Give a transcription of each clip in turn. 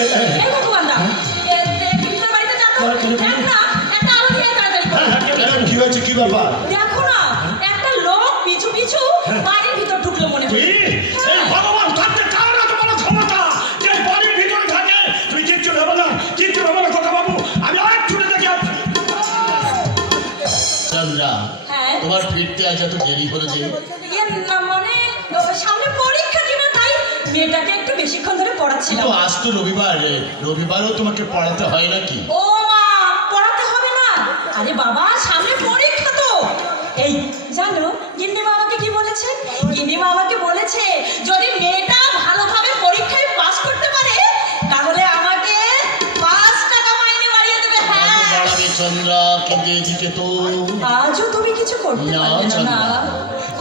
এই ভগবান দা ভিতর বাড়িতে যাতো দেখ না একটা আলো দিয়ে তাড়াতাড়ি কি হয়েছে কি ব্যাপার? দেখো না একটা লোক পিছু পিছু বাড়ির ভিতর ঢুকলো মনে হয়। এই ভগবান থাকতে কার না তোমার ক্ষমতা যে বাড়ির ভিতরে থাকে? তুই কিচ্ছু ভাবো না, কিচ্ছু ভাবো না কথা বাবু, আমি আর ছুটে দেখি। চন্দ্রা, হ্যাঁ তোমার ফিরতে আজ এত দেরি হলো যে? মানে সামনে পরীক্ষা কিনা তাই মেয়েটাকে একটু বেশিক্ষণ ধরে পড়াচ্ছিলাম। তো আজ তো রবিবার, রবিবারও তোমাকে পড়াতে হয় নাকি? ও মা, পড়াতে হবে না? আরে বাবা সামনে পরীক্ষা তো। এই জানো গিন্নিমা আমাকে কি বলেছে? গিন্নিমা আমাকে বলেছে যদি মেয়েটা ভালোভাবে পরীক্ষায় পাস করতে পারে তাহলে আমাকে 5 টাকা মাইনে বাড়িয়ে দেবে। হ্যাঁ বাড়াবে চন্দ্রা, কিন্তু এদিকে তো আজও তুমি কিছু করতে না পারবে না। চন্দ্রা,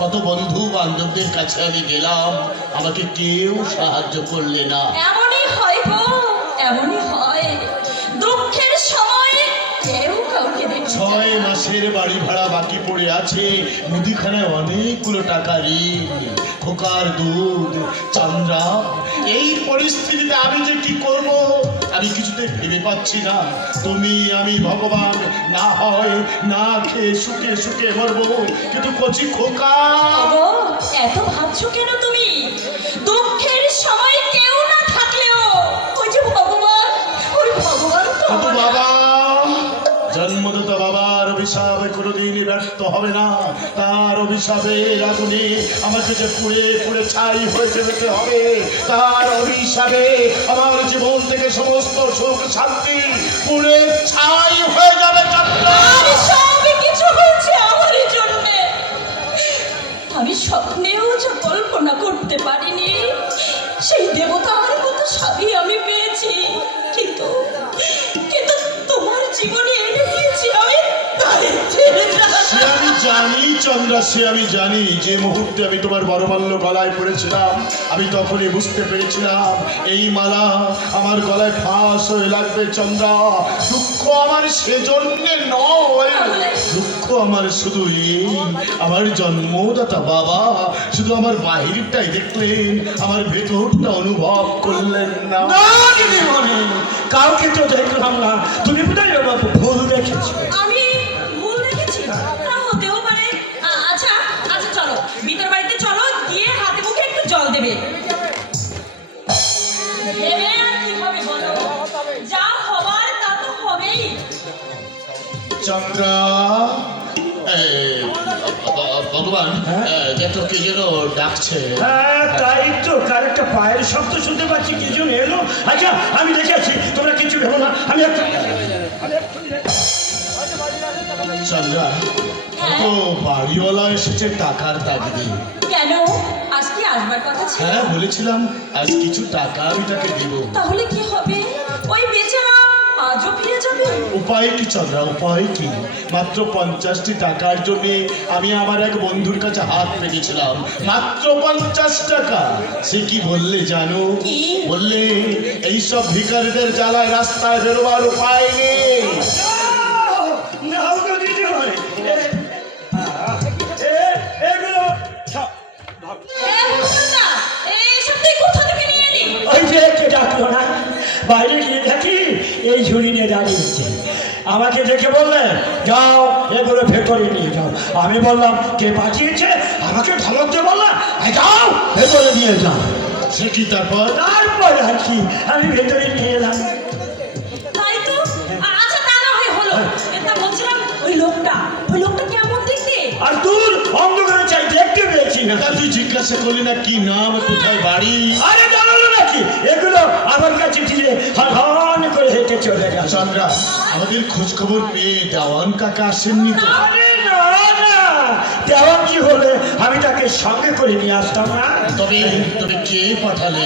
কত বন্ধু বান্ধবদের কাছে আমি গেলাম, আমাকে কেউ সাহায্য করলে না। এমনই হয় গো, এমনই হয়। দুঃখের সময় কেউ কাউকে দেখে 6 মাসের বাড়ি ভাড়া বাকি পড়ে আছে, মুদিখানায় অনেকগুলো টাকা ঋণ, খোকার দুধ। চন্দ্রা, এই পরিস্থিতিতে আমি যে কি করব আমি কিছুতে ভেবে পাচ্ছি না। তুমি আমি ভগবান না হয় না খেয়ে শুকে শুকে মরবো, কিন্তু কচি খোকা। ওগো, এত ভাবছো কেন তুমি? দুঃখের সময় কেউ না থাকলেও ওই যে ভগবান, ওই ভগবান তো কিন্তু আমার। বাবা, জন্মদাতা বাবার অভিশাপ কোনোদিন ব্যর্থ হবে না। তার অভিশাপের আগুনে আমাকে যে পুড়ে পুড়ে ছাই হয়ে যেতে হবে। তার অভিশাপে আমার জীবন থেকে সমস্ত সুখ শান্তি পুড়ে ছাই হয়ে যাবে। আর সবই কিছু হয়েছে আমারই জন্যে। আমি স্বপ্নেও যে কল্পনা করতে পারিনি সেই দেবতার মতো স্বামী আমি পেয়েছি, কিন্তু কিন্তু তোমার জীবনে এনে দিয়েছি আমি দারিদ্র্যের রাজা। সে আমি জানি চন্দ্রা, সে আমি জানি। যে মুহূর্তে আমি তোমার বড়মাল্য গলায় পড়েছিলাম আমি তখনই বুঝতে পেরেছিলাম এই মালা আমার গলায় ফাঁস হয়ে লাগবে। চন্দ্রা, দুঃখ আমার সেজন্যে নয়, দুঃখ আমার শুধু এই আমার জন্মদাতা বাবা শুধু আমার বাহিরটাই দেখলেন, আমার ভেতরটা অনুভব করলেন না। কাউকে তো দেখলাম না, তুমি বোধহয় ভুল দেখেছো। আমি ভুল দেখেছি, তা হতেও পারে। আচ্ছা আচ্ছা চলো ভিতর বাড়িতে চলো, গিয়ে হাতে মুখে একটু জল দেবে। দেবে আর কি হবে বলো, যা হবার তা তো হবেই। চন্দ্রা, ভগবান, দেখো কে যেন ডাকছে। হ্যাঁ তাই তো, কার একটা পায়ের শব্দ শুনতে পাচ্ছি, কি জন এলো। আচ্ছা আমি দেখেছি, তোমরা কিছু ভেবো না, আমি চন্দ্রা, তো বাড়িওয়ালা এসেছে টাকার তাগিদে। কেন আজ কি আসবার কথা ছিল? হ্যাঁ বলেছিলাম আজ কিছু টাকা আমি তাকে দেব। তাহলে কি হবে? ওই বেচারা আজও ফিরে যাবে? উপায় কি চন্দ্রা, উপায় কি? মাত্র 50টি টাকার জন্য আমি আমার এক বন্ধুর কাছে হাত পেতেছিলাম, মাত্র 50 টাকা। সে কি বললে জানো? কি? বললে এইসব ভিখারিদের জ্বালায় রাস্তায় বেরোবার উপায় নেই। এগুলো ভগবানদা, এইসব তুই কোথা থেকে নিয়ে এলি? ওই যে কে ডাকলো না, বাইরে গিয়ে দেখি এই ঝুড়ি নিয়ে দাঁড়িয়েছে। আমাকে দেখে বললে যাও এগুলো ভেতরে নিয়ে যাও। আমি বললাম কে পাঠিয়েছে? আমাকে ধমকতে বললাম যাও ভেতরে নিয়ে যাও। সে কি তারপর? তারপর আর কি, আমি ভেতরে নিয়ে এলাম। তাই তো। আচ্ছা তা না হয় হলো, তা বলছিলাম ওই লোকটা কেমন দেখতে? আর দূর অন্ধকারে চাই, দেখতে পেয়েছি না। তা তুই জিজ্ঞাসা করলি না কি নাম, কোথায় বাড়ি? আরে দাঁড়ালো নাকি, এগুলো আমার কাছে দিয়ে হন করে হেঁটে চলে গেল। চন্দ্রা, আমাদের খোঁজ খবর পেয়ে দেওয়ান কাকা আসেননি তো? আরে না না, দেওয়ান কি হলে আমি তাকে সঙ্গে করে নিয়ে আসতাম না। তবে তবে কে পাঠালে?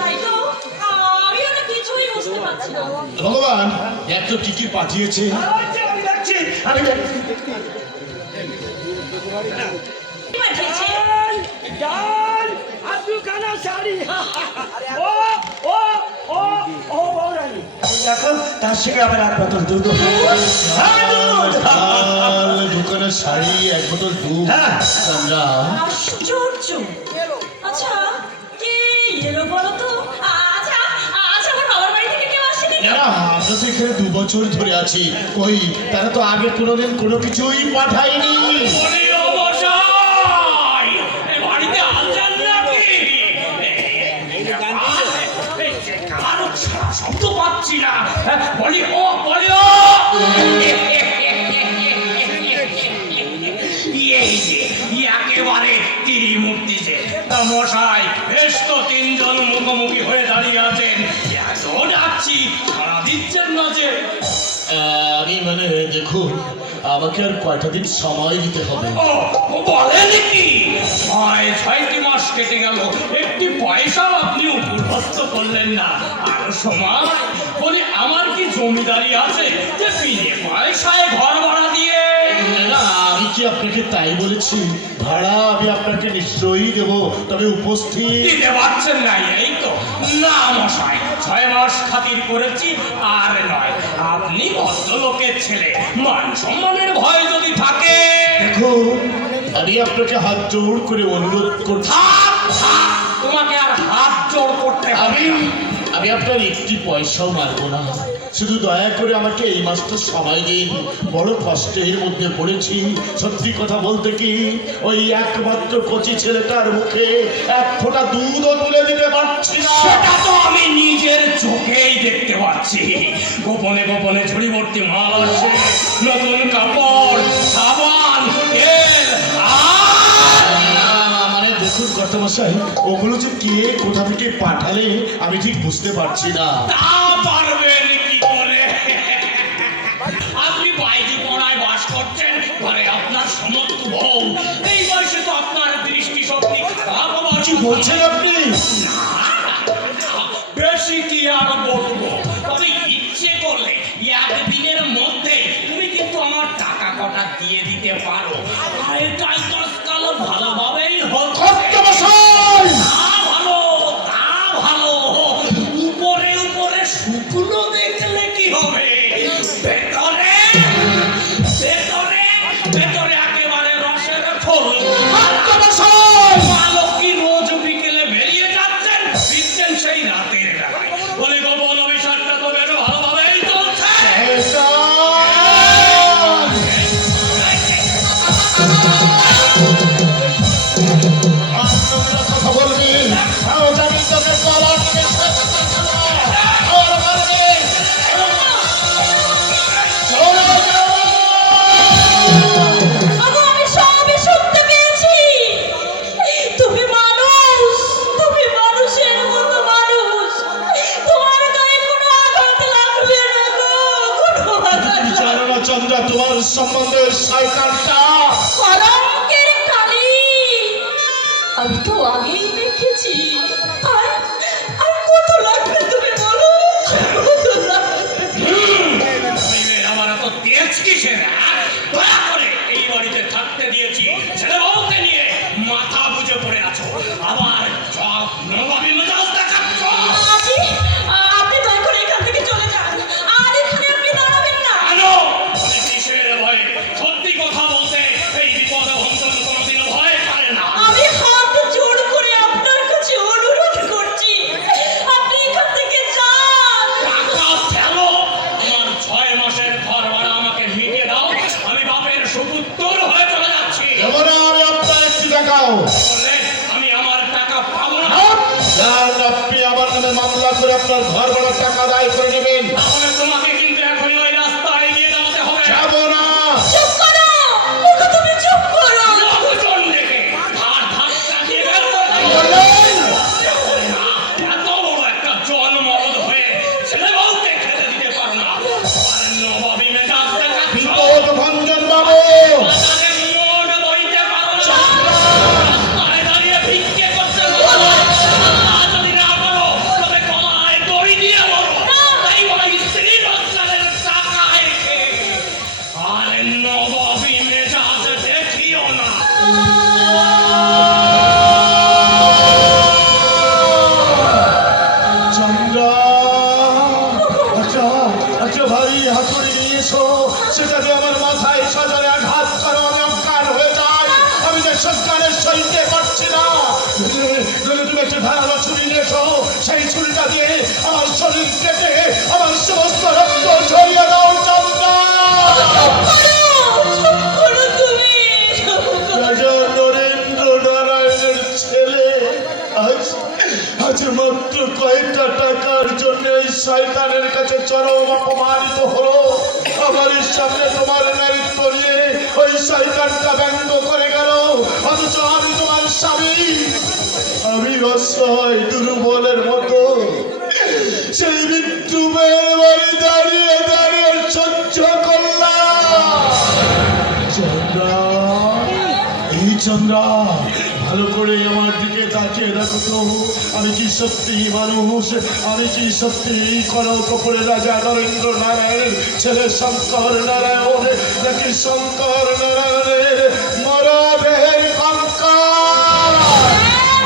তাই তো, আমিও না কিছুই বুঝতে পারছি না। ভগবান, এক তো কি কি পাঠিয়েছে। আমি দেখছি, আমি দেখছি। কি পাঠিয়েছে? ডাল আর দুখানা শাড়ি। ও ও ও ও বৌরানী, দেখো তার সঙ্গে আবার এক বোতল দুধ। ডাল, দোকানের শাড়ি, এক বোতল দুধ। হ্যাঁ। চন্দ্রা, আশ্চর্য। আচ্ছা কে এলো বলো তো? আচ্ছা আচ্ছা না, আমরা তো এখানে 2 বছর ধরে আছি। কই, তারা তো আগে কোনোদিন কোনো কিছুই পাঠায়নি। বলিও মশাই, এ বাড়িতে আছেন নাকি? কারো শব্দ পাচ্ছি না। বলি ও, বলি ও। এই যে, একেবারে ত্রিমূর্তি যে। তা মশাই, বেশ তো 3 জন মুখোমুখি হয়ে দাঁড়িয়ে আছেন। এত ডাকছি, সাড়া দিচ্ছেন না যে। আমি মানে দেখুন, আমাকে আর কয়টা দিন সময় দিতে হবে। ও বলেন কি? 6টি মাস কেটে গেল, একটি পয়সাও আপনি উপলব্ধ করলেন না। আর সময় বলি, আমার কি জমিদারি আছে যে বিনে পয়সায় ঘর ভাড়া দিয়ে? না, আমি কি আপনাকে তাই বলেছি? ভাড়া আমি আপনাকে নিশ্চয়ই দেবো, তবে উপস্থিত। দিতে পারছেন না, এই তো। না মশাই, 6 মাস খাতির করেছি আর নয়। আপনি ভদ্রলোকের ছেলে, মান সম্মানের ভয় যদি থাকে। দেখুন, আমি আপনাকে হাত জোড় করে অনুরোধ করছি। থাক, থাক, তোমাকে আর হাত জোড় করতে হবে না। আমি আপনার একটি পয়সাও মারবো না, শুধু দয়া করে আমাকে এই মাসটা সময় দিন। বড় কষ্টের মধ্যে পড়েছি। সত্যি কথা বলতে কি, ওই একমাত্র কচি ছেলেটার মুখে 1 ফোঁটা দুধও তুলে দিতে পারছি না। সেটা তো আমি নিজের চোখেই দেখতে পাচ্ছি। গোপনে গোপনে ঝুড়ি ভর্তি মাল আসে, নতুন কাপড়, সাবান, তেল, আর মানে দেখুন কর্তামশাই, ওগুলো যে কে কোথা থেকে পাঠালে আমি ঠিক বুঝতে পারছি না। তা পারবেন কি করে? আপনি বাইজি পড়ায় বাস করছেন, ঘরে আপনার সমস্ত বউ। এই বয়সে তো আপনার দৃষ্টি শক্তি খারাপ হওয়া কি বলছেন আপনি? বেশি কি আর বলবো? তবে ইচ্ছে করলে 1 দিনের মধ্যে তুমি কিন্তু আমার টাকা কটা দিয়ে দিতে পারো। আর এটাই কাজকাল ভালোভাবেই হচ্ছে। কর্তামশাই! তা ভালো, তা ভালো। উপরে উপরে শুকনো দেখলে কি হবে? ভেতরে ভেতরে ভেতরে একেবারে রসের ফুল। কর্তামশাই! আলো কি রোজ বিকেলে বেরিয়ে যাচ্ছেন, ফিরছেন সেই রাতের বেলায়। বলে গোপন অভিশাপটা তো বেরো ভালোভাবেই চলছে। কথা বলবি, আমি তোকে গলা টিপে শেষ করতে দেব। আর মারবি। চলে যাও। আগো, আমি সবই শুনতে পেয়েছি। তুমি মানুষ, তুমি মানুষের মতো মানুষ। তোমার গায়ে কোনো আঘাত লাগবে না গো, কোনো আঘাত তুমি জানো না চন্দ্রা, তোমার সম্বন্ধে ওই শয়তানটা কলঙ্কের কালি আমি তো আগেই দেখেছি। আর আর কত লাগবে তুমি বলো, কত লাগবে? শরীরের আমার এত তেজ কিসের? দয়া করে এই বাড়িতে থাকতে দিয়েছি, ছেলে বউকে নিয়ে মাথা বুঝে পড়ে আছো। আবার সব নবাবী মেজাজ দেখাচ্ছ। আপনি আপনি দয়া করে এখান থেকে চলে যান। আর এখানে আপনি দাঁড়াবেন না। কেন? আমি কিসের ভয়ে? সত্যি কথা বলতে এই বিপদে ভঞ্জন কোনোদিনও ভয় পারে না। আমি হাত জোড় করে আপনার কাছে অনুরোধ করছি, আপনি এখান থেকে যান। টাকা ফেলো, আমার 6 মাসের ঘর ভাড়া আমাকে মিটিয়ে দাও। আমি বাপের সুপুত্র হয়ে চলে যাচ্ছি। এবার আমি আপনার একটি দেখাও। বললে আমি আমার টাকা পাবো না। যান, আপনি আমার নামে মামলা করে আপনার ঘর ভাড়ার টাকা আদায় করে নেবেন। তাহলে তোমাকে কিন্তু এখনই ওই রাস্তায় এগিয়ে দাঁড়াতে হবে। যাব না। চুপ করো, ওগো তুমি চুপ করো। লোকজন ডেকে ধার ধাক্কা দিয়ে বের করে দাও। বললেন? না, এত বড় একটা জন্মরোধ হয়ে ছেলে বউকে খেতে দিতে পারো না। আর নবাবী মেজাজ দেখাচ্ছ। বিপদ ভঞ্জন বাবু। বাজারে মোড় বইতে পারো না। রাস্তায় দাঁড়িয়ে ভিক্ষে করতে পারো না। তা যদি না পারো, তবে গলায় দড়ি দিয়ে মরো। তাই বলে স্ত্রীর হচ্ছে আজ মাত্র কয়েকটা টাকার জন্য এই শয়তানের কাছে চরম অপমানিত হলো। আমার সামনে তোমার নারীত্ব নিয়ে ওই শয়তানটা ব্যঙ্গ করে গেল, অথচ আমি তোমার স্বামী। আমি অসহায় দুর্বলের মতো সেই বিদ্রুপের বাড়ি দাঁড়িয়ে দাঁড়িয়ে সহ্য করলাম। চন্দ্রা, এই চন্দ্রা, ভালো করে আমার দিকে তাকিয়ে দেখো তো, আমি কি সত্যি মানুষ? আমি কি সত্যি কনক কপুরের রাজা নরেন্দ্র নারায়ণের ছেলে শঙ্কর নারায়ণ, নাকি শঙ্কর নারায়ণের মরা দেহের কঙ্কাল?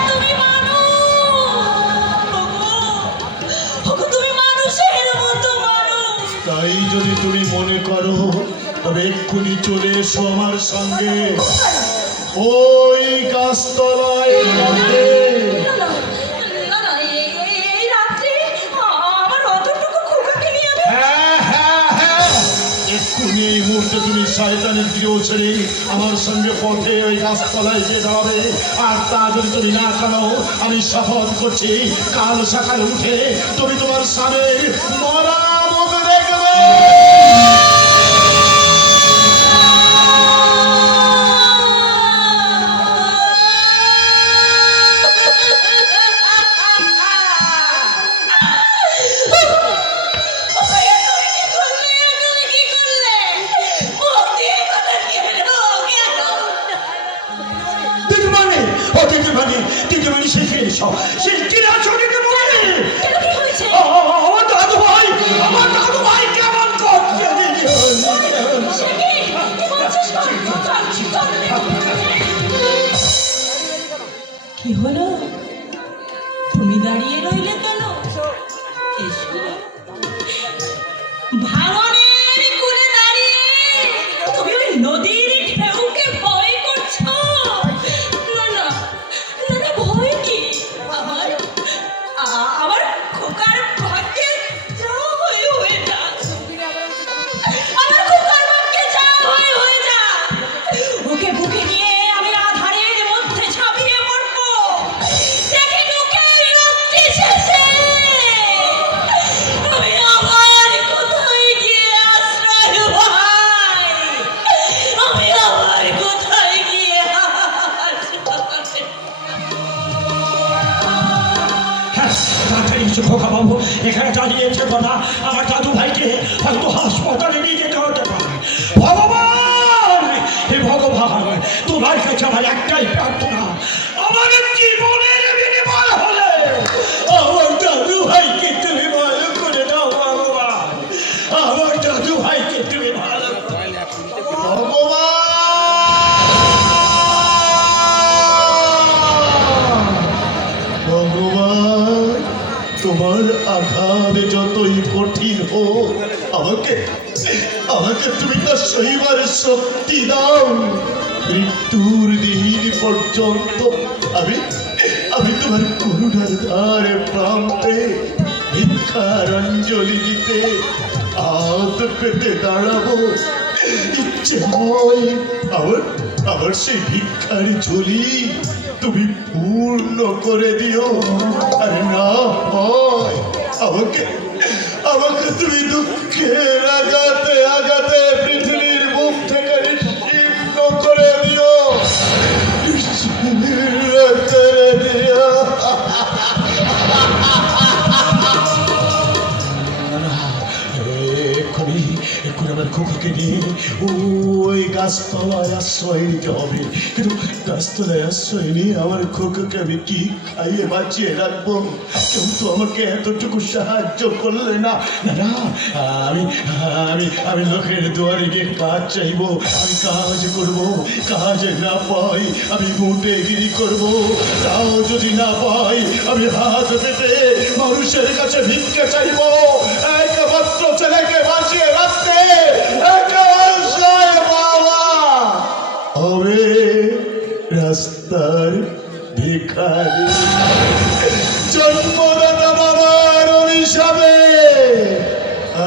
তুমি মানুষ, ওগো, তুমি মানুষের মতো মানুষ। তাই যদি তুমি মনে করো তবে এক্ষুনি চলে এসো আমার সঙ্গে ওই গাছতলায়। না না, না না, এই রাত্রে আমার অতটুকু খোকাকে নিয়ে আমি হ্যাঁ হ্যাঁ হ্যাঁ, এক্ষুনি এই মুহূর্তে তুমি শয়তানের গৃহ ছেড়ে আমার সঙ্গে পথে ওই গাছতলায় গিয়ে দাঁড়াবে। আর তা যদি তুমি না করো, আমি শপথ করছি কাল সকালে উঠে তুমি তোমার স্বামীর মরা মুখ দেখবে। দিদিমণি, ও দিদিমণি, দিদিমণি শিখে এসো, শিখিরা ছড়িয়ে বলে আমার দাদু ভাই, আমার দাদু ভাই কেমন করছে কি হলো? তুমি দাঁড়িয়ে রইলে কেন? এসো। ভাঙনের কূলে দাঁড়িয়ে তুমি ওই নদীর ঢেউকে ভয় করছো? না না, না না, ভয় কি? আমার খোকার ভাগ্যে যা হয়ে যাক, আমার খোকার ভাগ্যে যা হয়ে যাক, ওকে বুকে নিয়ে আমি আধারের মধ্যে ঝাঁপিয়ে পড়বো। দেখে বুকের রক্তি শেষে আমি আবার কোথায় গিয়ে আশ্রয় পাই? আমি আবার কোথায় গিয়ে তাড়াতাড়ি এসো খোকা বাবু, এখানে দাঁড়িয়েছে কথা, আমার দাদু ভাইকে হয়তো হাসপাতালে নিয়ে যেতে হতে পারে। ভগবান, হে ভগবান, তোমার কাছে আমার একটাই প্রার্থনা, আমার জীবনের বিনিময় হলে আমার দাদু ভাইকে তুমি ভালো করে দাও ভগবান, আমার দাদু ভাইকে তুমি ভালো করে দাও। ভগবান, তোমার আঘাত যতই কঠিন হোক, আমাকে আমাকে তুমি তা সইবার শক্তি দাও। মৃত্যুর দিন পর্যন্ত আমি আমি তোমার করুণার ধারে প্রান্তে ভিক্ষার অঞ্জলি দিতে হাত পেতে দাঁড়াবো। ইচ্ছে হয় আমার আমার সেই ভিক্ষার ঝুলি তুমি পূর্ণ করে দিও। আরে না হয় আমাকে আমাকে তুমি দুঃখের আঘাতে আঘাতে পৃথিবীর মুখ থেকে নিশ্চিহ্ন করে দিও, নিশ্চিহ্ন করে দিও। এক্ষুনি এক্ষুনি আমার খোকাকে নিয়ে ওই গাছতলায় আশ্রয় নিতে হবে। কিন্তু গাছতলায় আশ্রয় নিয়ে আমার খোকাকে আমি কি খাইয়ে বাঁচিয়ে রাখবো? কেউ তো আমাকে এতটুকু সাহায্য করলে না। না না, আমি আমি আমি লোকের দুয়ারে গিয়ে কাজ চাইবো, আমি কাজ করব। কাজ না পাই আমি মুটেগিরি করব। তাও যদি না পাই আমি হাত পেতে মানুষের কাছে ভিক্ষে চাইবো। একমাত্র ছেলেকে বাঁচিয়ে রাখতে হবে রাস্তার ভিখারি। জন্মদাতা বাবার অভিশাপে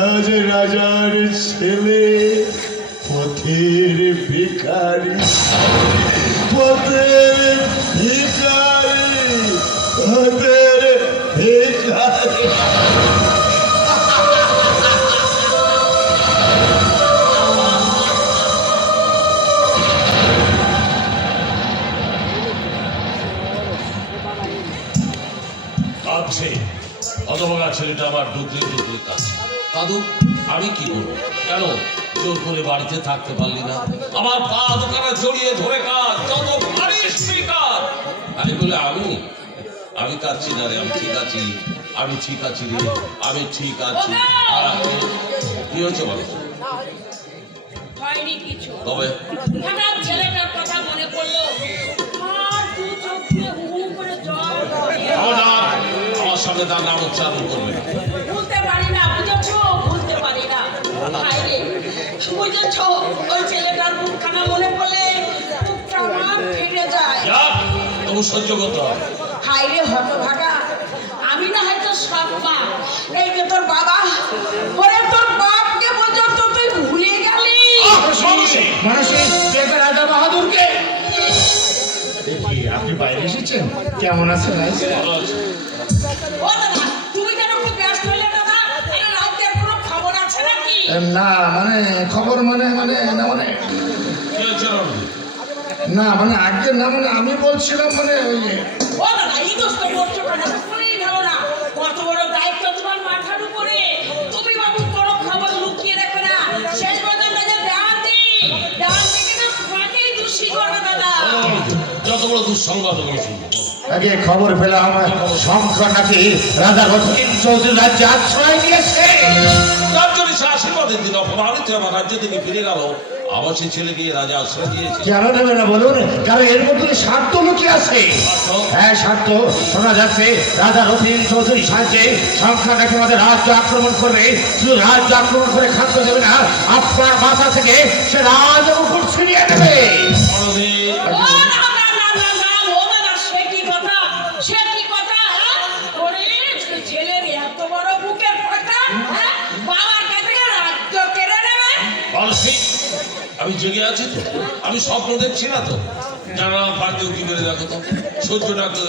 আজ রাজার ছেলে পথের ভিখারি, পথের ভিখারি, পথের কাঁদছে, হতভাগা ছেলেটা আমার ডুকরে ডুকরে কাঁদছে। দাদু আমি কি করবো? কেন জোর করে বাড়িতে থাকতে পারলি না? আমার পা দোকানে জড়িয়ে ধরে কাঁদ, যত পারিস তুই কাঁদ। আমি বলে আমি কাঁদছি না রে, আমি ঠিক আছি, আমি ঠিক আছি রে, আমি ঠিক আছি। কি হয়েছে বলো? হয়নি কিছু, তবে হঠাৎ ছেলেটার কথা মনে পড়লো আর দু চোখ দিয়ে হু হু করে জল গড়িয়ে আমার সামনে তার নাম উচ্চারণ করবে না। ভুলতে পারি না, বুঝেছো? ভুলতে পারি না। হায় রে, বুঝেছো? ওই ছেলেটার মুখখানা মনে পড়লে বুকটা আমার ফেটে যায়। যাক, তবু সহ্য করতে হবে। হায় রে হতভাগা, আমি না হয়তো সব মা, এই যে তোর বাবা, ওরে তোর বাপকে পর্যন্ত তুই ভুলে গেলি। রাজা বাহাদুরকে আপনি বাইরে এসেছেন? কেমন আছেন? ভালো আছে। ও দাদা, তুমি কেন খুব ব্যস্ত হলে দাদা? আরে রাজ্যের কোনো খবর আছে নাকি? না মানে খবর মানে মানে না মানে কি হয়েছে রণদীপ? না মানে আজকে না মানে আমি বলছিলাম মানে ওই যে ও দাদা, এই দোষ তো করছো কেন? শুনেই ভালো না। কত বড় দায়িত্ব তোমার মাথার উপরে, তুমি বাবু কোনো খবর লুকিয়ে রাখো না। শেষ পর্যন্ত যে ডান দিকে না তোমাকেই দোষী করবে দাদা। যত বড় দুঃসংবাদ আমি শুনবো। আগে খবর পেলাম শঙ্কর নাকি রাজা রথিন চৌধুরী রাজ্যে আশ্রয় নিয়েছে। তার জন্য সে আশীর্বাদের দিন অপমানিত আমার রাজ্য থেকে ফিরে গেল, আবার সে ছেলেকে রাজা আশ্রয় দিয়েছে। কেন নেবে না বলুন? কারণ এর মধ্যে স্বার্থ লুকিয়ে আছে। হ্যাঁ স্বার্থ। শোনা যাচ্ছে রাজা রথিন চৌধুরী সাহায্যে সংখ্যা নাকি আমাদের রাজ্য আক্রমণ করবে। শুধু রাজ্য আক্রমণ করে খাদ্য দেবে না, আপনার মাথা থেকে সে রাজ মুকুট ছিনিয়ে নেবে। রণদীপ, ও না না না না না, ও দাদা, সে কি কথা? সে কি কথা? হ্যাঁ? ওরে ছেলের এত বড় বুকের কথা, হ্যাঁ? বাবার কাছ থেকে রাজ্য কেড়ে নেবে? বালসি, আমি জেগে আছি তো, আমি স্বপ্ন দেখছি না তো। জানালাম ফাঁক দিয়ে উঁকি মেরে দেখো তো, সূর্যটাকে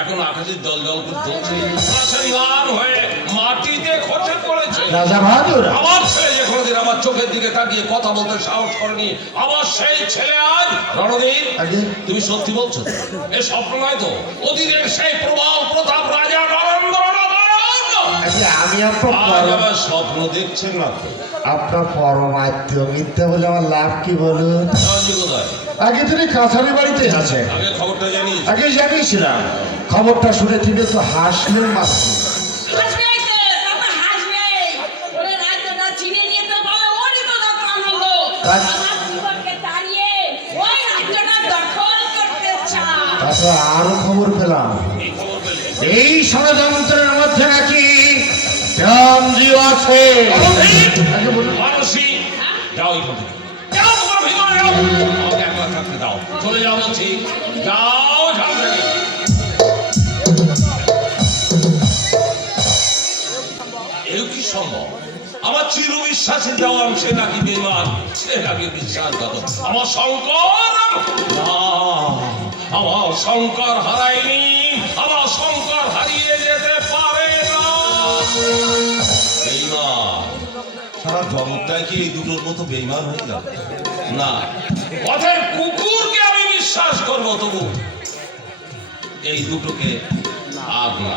এখন আকাশের দল দল করে চলছে, আকাশে লাল হয়ে মাটিতে খসে পড়েছে। রাজা বাহাদুর আমার ছেলে যে কোনোদিন আমার চোখের দিকে তাকিয়ে কথা বলতে সাহস করেনি, আমার সেই ছেলে আজ। রণদীপ, আগে তুমি সত্যি বলছো তো? এ স্বপ্ন নয় তো? অতীতের সেই প্রভাব প্রতাপ রাজা নরেন্দ্র আগে আমি আপনার আজ আবার স্বপ্ন দেখছেন না তো? আপনার পরমাত্মীয় মিথ্যা বলে আমার লাভ কি বলুন? রাজি কোথায়? আগে তিনি কাছারি বাড়িতে আছে। আগে খবরটা জানিস? আগে জানিয়েছিলাম। খবরটা শুনে তিনি তো হাসলেন মাত্র। হাসবে আইছে, তাতে হাসবে। ওরে রাজ্যটা চিনে নিয়ে তো বলে ওরই তো যত আনন্দ। আমার জীবনকে তাড়িয়ে ওই রাজ্যটা দখল করতে চায়। তারপর আরো খবর পেলাম এই খবর পেলে এই ষড়যন্ত্রের মধ্যে নাকি রামজিও আছে। আগে বলুন। মানসী, যাও এখান থেকে। যাও, তোমার ভিতরে যাও। আমাকে একলা থাকতে দাও। চলে যাও বলছি। যাও এখান থেকে। এও কি সম্ভব? আমার চির বিশ্বাসী দেওয়ান সে নাকি বেমান, সে নাকি বিশ্বাসঘাতক। আমার শঙ্কর না, আমার শঙ্কর হারায়নি, আমার শঙ্কর হারিয়ে যেতে পারে না। বেঈমান, সারা জগৎটাই কি এই দুটোর মতো বেঈমান হয়ে গেল? না, পথের কুকুরকে আমি বিশ্বাস করবো, তবু এই দুটোকে আর না।